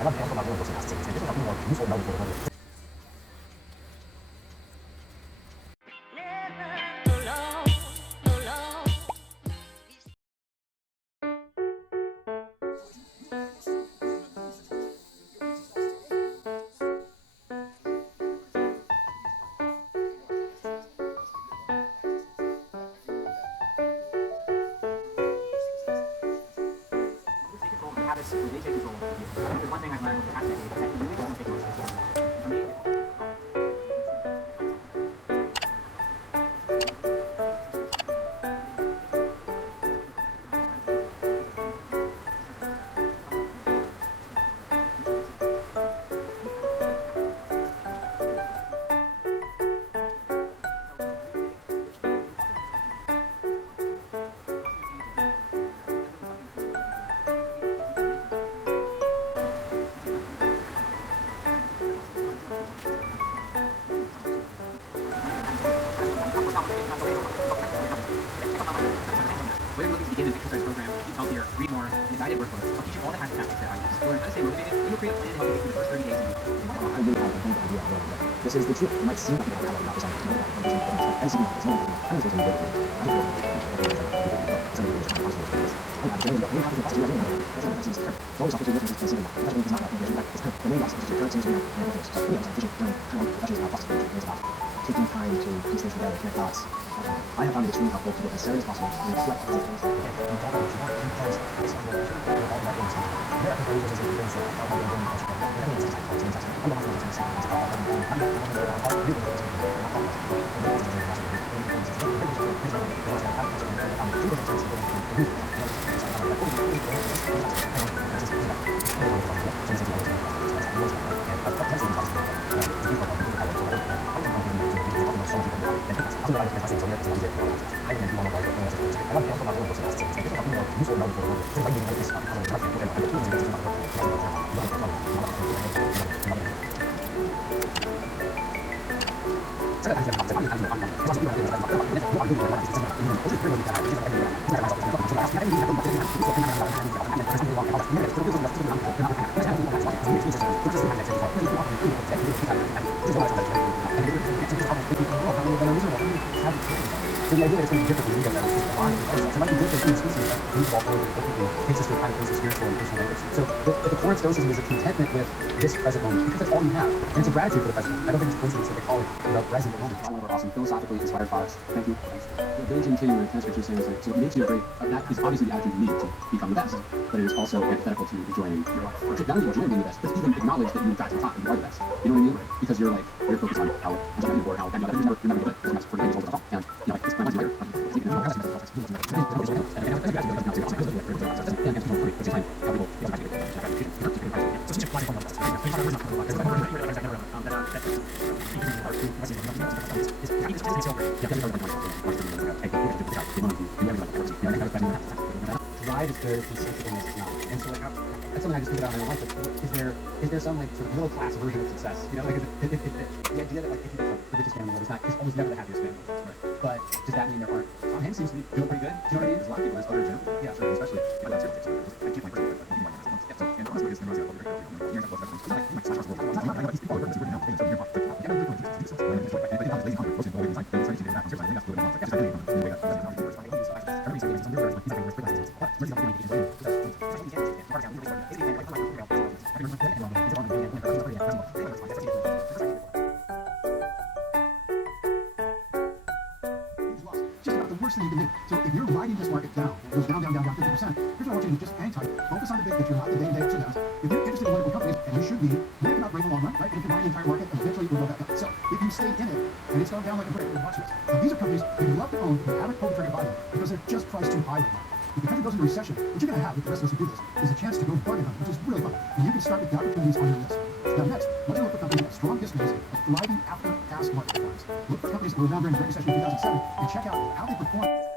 台湾朋友说到跟我说是拿钱，就是要跟我无所谓的做的。Habits, they take control of you. I think the one thing I've learned over the past decade is that you really don't take much control. For me, we're looking to begin an exercise program, eat healthier, read more, and guided workbooks. I'll teach you all the kinds of tactics that I use. Learn how to stay motivated, and you'll create a plan to help you get through the first 30 days of the week. I really have a great idea of what this is the truth. It might seem like I have a lot of something to know about, and it's not. I'm just going to do it. Taking time to piece things together, connect dots. I have found it extremely helpful to get as serious as possible and reflect on things. So the idea is going to be different when you get that. So it might be good for things takes us to a kind of place of spiritual and personal language. So the core of Stoicism is a contentment with this present moment, because that's all you have. And it's a gratitude for the present. I don't think it's coincidence that they call it the present moment. One of our awesome philosophically inspired products. Thank you. Engaging to your chemistry, you're saying is like, so it makes you a great, that is obviously the attitude you need to become the best, but it is also antithetical to enjoying your life. Or not only enjoying being the best, but even acknowledge that you got to the top and you are the best. You know what I mean? Because you're like, you're focused on how I'm talking or how you're never good. You're never good. And you know, like, it's my later. Drive is good, insatiableness is not. And so like, that's something I just think about in my life. Is there some like sort of middle class version of success? You know, like the idea that like if you're the richest man in the world is almost never the happiest man in the world, right? But does that mean there aren't? Tom Hanks seems to be doing pretty good. Do you know what I mean? There's a lot of people that are general. Yeah, sure, especially thing you can do. So if you're riding this market down, it goes down 50%, here's what I want you to do, just hang tight, focus on the big picture, not the day-to-day ups and downs. If you're interested in wonderful companies, and you should be, you're not break the long run, right? And if you're buying the entire market, eventually it will go back up. So if you stay in it, and it's going down like a brick, watch this. Now these are companies that you love to own, but you haven't pulled the trigger buying them, because they're just priced too high right now. If the country goes into recession, what you're going to have with the rest of us who do this is a chance to go bargain hunt, which is really fun. And you can start with the opportunities on your list. Now next, let's look for companies that have strong histories of thriving after past market times. Look for companies that were around during the Great Recession of 2007 and check out how they perform.